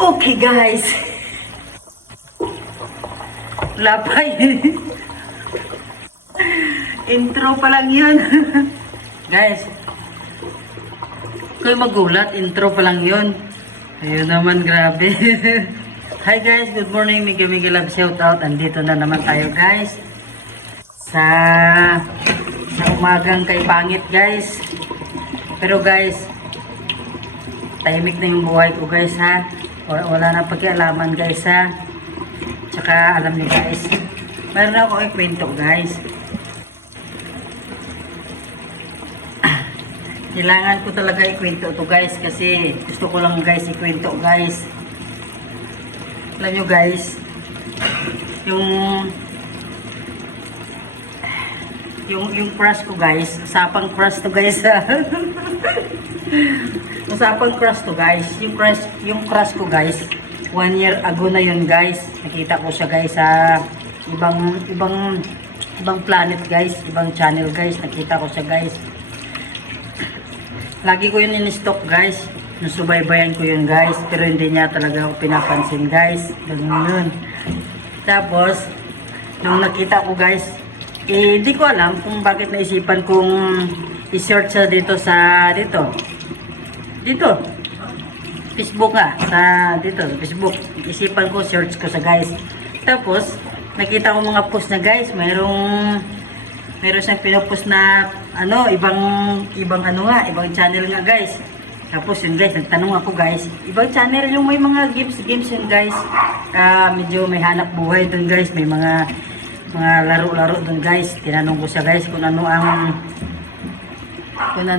Okay guys. Lapay. Intro pa lang yun. Guys. Kayo magulat. Intro pa lang yun. Ayun naman, grabe. Hi guys, good morning. Mega love shoutout. Andito na naman tayo guys. Sa umagang kay pangit guys. Pero guys, tahimik na yung buhay ko guys ha. Wala na pakialaman guys ha. Tsaka alam niyo guys, meron ako ikwento guys. Kailangan ko talaga ikwento to guys kasi gusto ko lang guys ikwento guys. Alam nyo guys, yung crush ko guys, usapang crush to guys ha. Usapang crush to guys, yung crush ko guys, 1 year ago na yun guys. Nakita ko siya guys sa ibang planet guys, ibang channel guys. Nakita ko siya guys. Lagi ko yun in-stock guys. Nasubaybayan ko yun guys. Pero hindi niya talaga ako pinapansin guys. Ganun yun. Tapos, nung nakita ko guys, di ko alam kung bakit naisipan kong i-search siya dito sa dito Facebook dito sa Facebook. Isipan ko, search ko sa guys. Tapos, nakita ko mga post na guys, meron siyang pinopost na ibang channel nga guys. Tapos yun guys, nagtanong ako guys, ibang channel yung may mga games yun guys. Medyo may hanap buhay dun guys, may mga laro-laro dun guys. Tinanong ko siya guys kung ano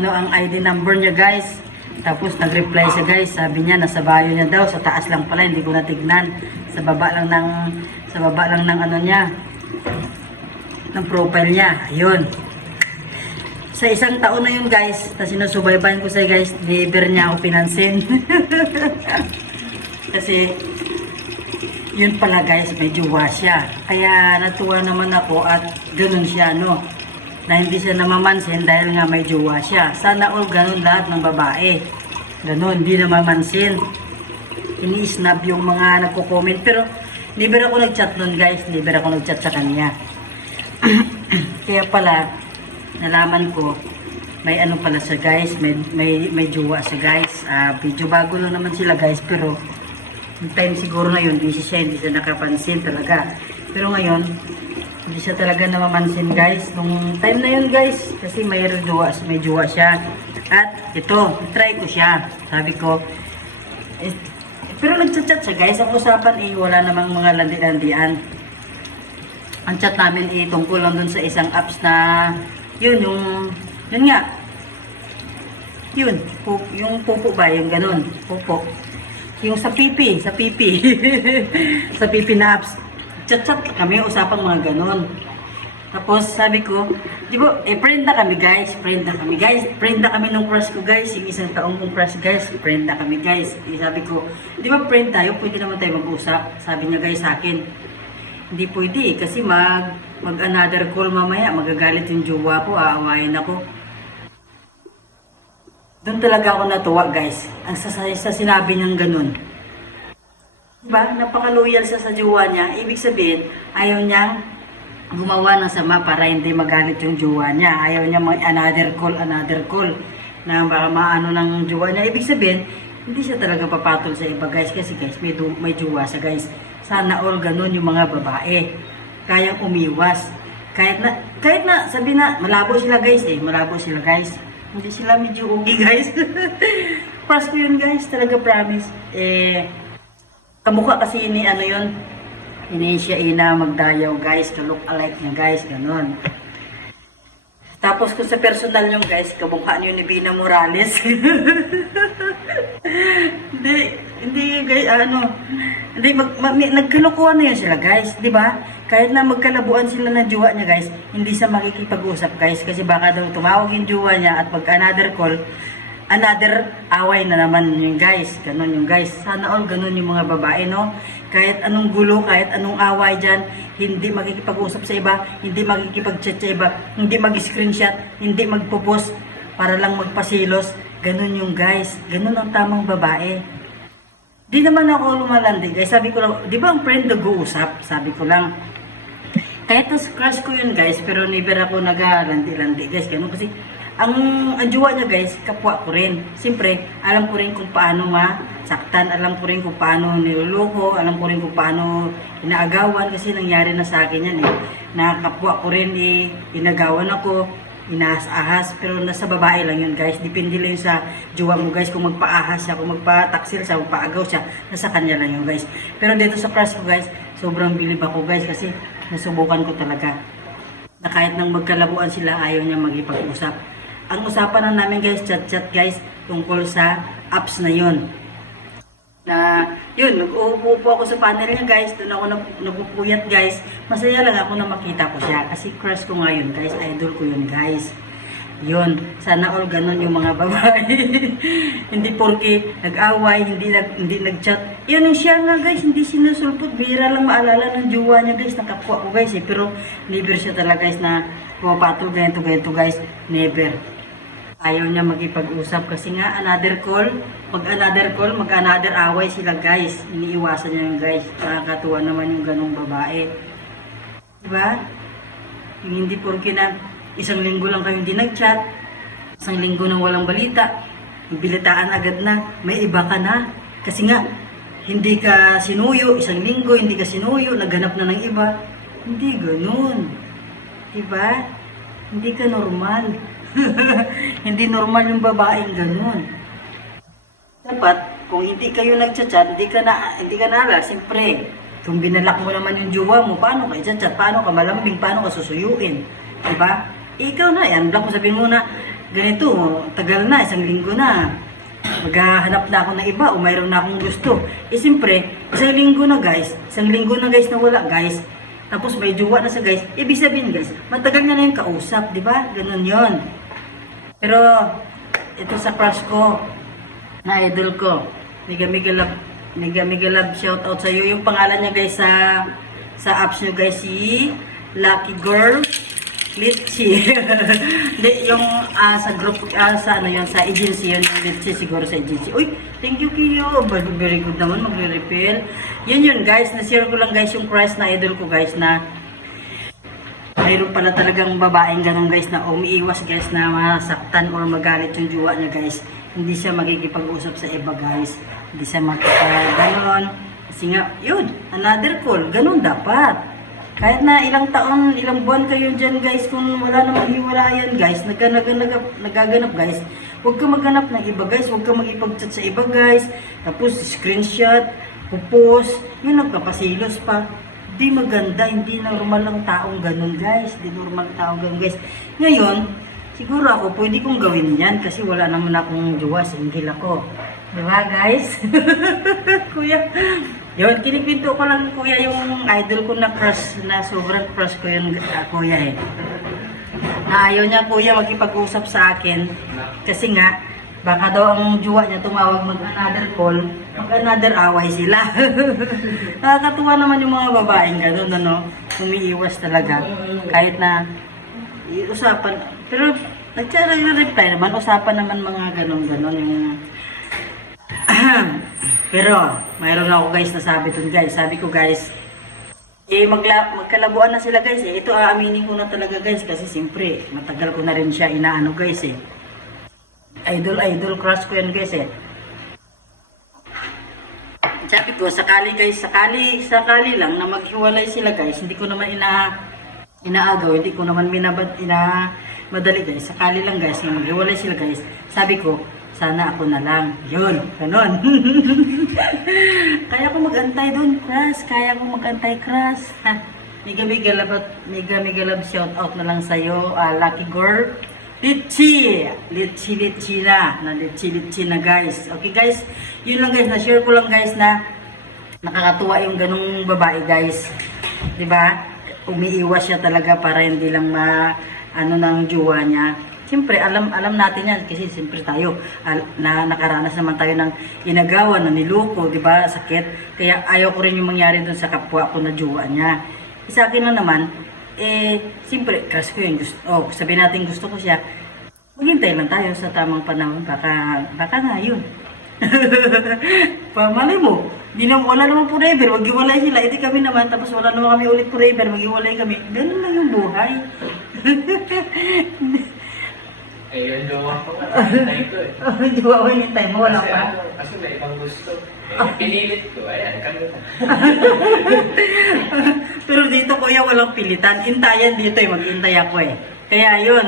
ang ID number niya guys. Tapos nag-reply siya guys, sabi niya nasa bio niya daw, sa taas lang pala, hindi ko natignan. Sa baba lang ng ano niya, ng profile niya. Ayun. Sa isang taon na yun guys, na sinusubaybayan ko siya guys, never niya ako pinansin. Kasi yun pala guys, medyo siya. Kaya natuwa naman ako at ganun siya no. Na hindi siya namamansin dahil nga may jowa siya. Sana all ganun lahat ng babae. Ganun, hindi namamansin. Ini-snap yung mga nagko-comment. Pero, never ako nag-chat nun guys. Never ako nag-chat sa kanya. Kaya pala, nalaman ko, may ano pala siya guys. May jowa siya guys. Video bago lang naman sila guys. Pero, yung time siguro na yun, hindi siya nakapansin talaga. Pero ngayon, hindi siya talaga namamansin guys nung time na yun guys kasi may jowa siya. At ito, try ko siya, sabi ko pero nagchat-chat siya guys. Ang usapan wala namang mga landi-landian. Ang chat namin tungkol lang dun sa isang apps na yun nga yun, yung pupo ba, yung ganun pupo, yung sa pipi sa pipi na apps. Chat-chat kami, usapang mga ganon. Tapos sabi ko, di ba, friend na kami guys. Friend na kami nung crush ko guys. Yung isang taong kong crush guys, friend na kami guys. Sabi ko, di ba friend tayo, pwede naman tayo mag-usap. Sabi niya guys sa akin, hindi pwede kasi mag another call mamaya, magagalit yung jowa ko, aawayin ako. Doon talaga ako natuwa guys. Ang sa sinabi niyang ganun. Diba? Napaka-loyal siya sa jowa niya. Ibig sabihin, ayaw niyang gumawa ng sama para hindi magalit yung jowa niya. Ayaw niya another call na baka maano ng jowa niya. Ibig sabihin, hindi siya talaga papatol sa iba guys. Kasi guys, may jowa siya guys. Sana all ganun yung mga babae. Kayang umiwas. Kahit na sabi na, malabo sila guys. Hindi sila medyo okay guys. Promise ko yun guys. Talaga promise. Kamukha kasi ni siya magdayaw guys, ka-look alike niya guys, ganun. Tapos kung sa personal yung guys, kamukha niyo ni Bina Morales. hindi guys, nagkalukuhan na yun sila guys, di ba? Kahit na magkalabuan sila ng jowa niya guys, hindi siya makikipag-usap guys, kasi baka daw tumawag yung jowa niya at pag another call, another away na naman yung guys. Ganun yung guys. Sana all ganun yung mga babae, no? Kahit anong gulo, kahit anong away dyan, hindi makikipag-usap sa iba, hindi makikipag-chat sa iba, hindi mag-screenshot, hindi magpo-post para lang magpasilos. Ganun yung guys. Ganun ang tamang babae. Di naman ako lumalandi guys. Sabi ko lang, di ba ang friend nag-uusap? Sabi ko lang. Kahit tas crush ko yun guys, pero never ako nag-landi-landi guys. Ganun kasi, ang jowa niya guys, kapwa ko rin. Siyempre, alam ko rin kung paano masaktan. Alam ko rin kung paano niloloko. Alam ko rin kung paano inaagawan. Kasi nangyari na sa akin yan eh. Na kapwa ko rin eh, inagawan ako. Inaas-ahas, pero nasa babae lang yun guys. Depende lang yun sa jowa mo guys, kung magpa-ahas siya, kung magpa-taksil siya, magpa-agaw siya, nasa kanya lang yun guys. Pero dito sa crush ko guys, sobrang bilib ako guys, kasi nasubukan ko talaga na kahit nang magkalabuan sila, ayaw niya magipag-usap. Ang usapan na namin guys, chat-chat guys, tungkol sa apps na yun. Na yun, nag-uupo ako sa panel niya guys, doon ako nagpupuyat guys. Masaya lang ako na makita ko siya kasi crush ko nga yun guys, idol ko yun guys. Yun, sana all ganun yung mga babae. Hindi porke nag-away, hindi nag-chat. Yan ang siya nga guys, hindi sinusulpot. Bihira lang maalala ng jowa niya guys, nakapwa ko guys eh. Pero never siya talaga guys na pumapatol ganito guys, never. Ayaw niya makipag-usap kasi nga another call, mag-another away sila guys. Iniiwasan niya yung guys. Nakakatuwa naman yung ganong babae. Diba? Yung hindi porke na isang linggo lang kayo hindi nag-chat, isang linggo nang walang balita, bilitaan agad na, may iba ka na. Kasi nga, hindi ka sinuyo, isang linggo, hindi ka sinuyo, naghanap na ng iba. Hindi ganun. Diba? Hindi ka normal. Hindi normal yung babaeng ganun. Dapat, kung hindi kayo nagchat-chat, hindi ka naalala, siyempre, kung binalak mo naman yung jowa mo, paano ka i-chat? Paano ka malambing? Paano ka susuyuin? Diba? Ikaw na, yan lang mo sabihin mo na, ganito, tagal na, isang linggo na, maghahanap na ako ng iba o mayroon na akong gusto. Siyempre, isang linggo na guys na wala guys, tapos may jowa na sa guys, ibig sabihin guys, matagal na yung kausap, diba? Ganun yon. Pero, ito sa crush ko, na idol ko, Mega Love, shout out sa iyo. Yung pangalan niya guys sa apps niyo guys, si Lucky Girl Litchi. Yung sa group, sa ano yun, sa agency yun, Litchi siguro sa agency. Uy, thank you Kiyo, very good naman, magre-refill. Yun guys, na-share ko lang guys yung crush na idol ko guys, na mayroon pala talagang babaeng ganun guys na umiiwas guys na masaktan or magalit yung jowa niya guys. Hindi siya magkikipag-usap sa iba guys. Hindi siya magkikipag-ganon. Kasi nga, yun, another call. Ganun dapat. Kahit na ilang taon, ilang buwan kayo dyan guys, kung wala namang hiwalayan guys, nagaganap guys, huwag ka maghanap ng iba guys, huwag ka mag-ipag-chat sa iba guys, tapos screenshot, pupos, yun nagpapasilos pa. Hindi maganda, hindi normal ang taong ganun guys, hindi normal ang taong ganun guys. Ngayon, siguro ako, pwede kong gawin yan kasi wala naman akong jowa, single ako. Diba guys? Kuya, yun, kinikwento ko lang kuya yung idol ko na crush, na sobrang crush ko yun kuya eh. Na ayaw niya kuya magkipag-usap sa akin kasi nga, baka daw ang jowa niya tumawag mag-another call, mag-another away sila. Nakakatuwa naman yung mga babaeng gano'n, ano, umiiwas talaga. Kahit na usapan, pero nag-reply naman, usapan naman mga gano'n yung pero mayroon ako guys nasabi dun guys. Sabi ko guys, magkalabuan na sila guys eh. Ito aaminin ko na talaga guys kasi siyempre matagal ko na rin siya inaano guys eh. Idol crush ko yan guys eh. Sabi ko sakali guys, sakali lang na maghiwalay sila guys. Hindi ko naman inaagaw, hindi ko naman madali guys. Sakali lang guys na maghiwalay sila guys. Sabi ko, sana ako na lang. Yun, ganon. Kaya ko mag-antay doon, crush. Kaya ko mag-antay, crush. Mega love shout out na lang sa'yo, Lucky Girl. Litchi na. Litchi na guys. Okay guys, yun lang guys. Na-share ko lang guys na nakakatuwa yung ganong babae guys. Diba? Umiiwas siya talaga para hindi lang ano ng jowa niya. Siyempre, alam natin yan kasi siyempre tayo, na nakaranas naman tayo ng inagawan, na niloko, di ba, sakit. Kaya ayaw ko rin yung mangyari dun sa kapwa ko na jowa niya. Sa akin na naman, siyempre, crush ko yun. Sabihin natin gusto ko siya, maghintay lang tayo sa tamang panahon. Baka nga yun. Malay mo, wala naman forever, maghiwalay sila, edi kami naman, tapos wala naman kami ulit forever, maghiwalay kami. Ganun lang yung buhay. Eh, yun jowa ko nga. Hintay ko eh. Jowa ko yung time mo, wala Kasi pa. kasi may ibang gusto. Eh, pinilit ko. Ayan, kami na. Pero dito kuya walang pilitan. Intayan dito eh, mag-intay ako eh. Kaya yun,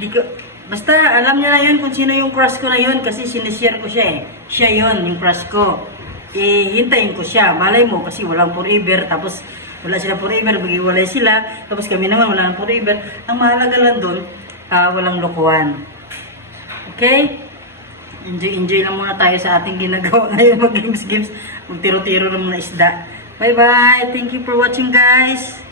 di ko, basta alam niya na yun kung sino yung crush ko na yun kasi sinishare ko siya eh. Siya yun, yung crush ko. Eh, hintayin ko siya. Malay mo kasi walang forever, tapos wala sila forever, maghiwalay sila, tapos kami naman wala nang forever. Ang mahalaga lang doon, walang lokohan. Okay? Enjoy lang muna tayo sa ating ginagawa ngayon, mag-games, magtiro-tiro ng mga isda. Bye-bye! Thank you for watching, guys!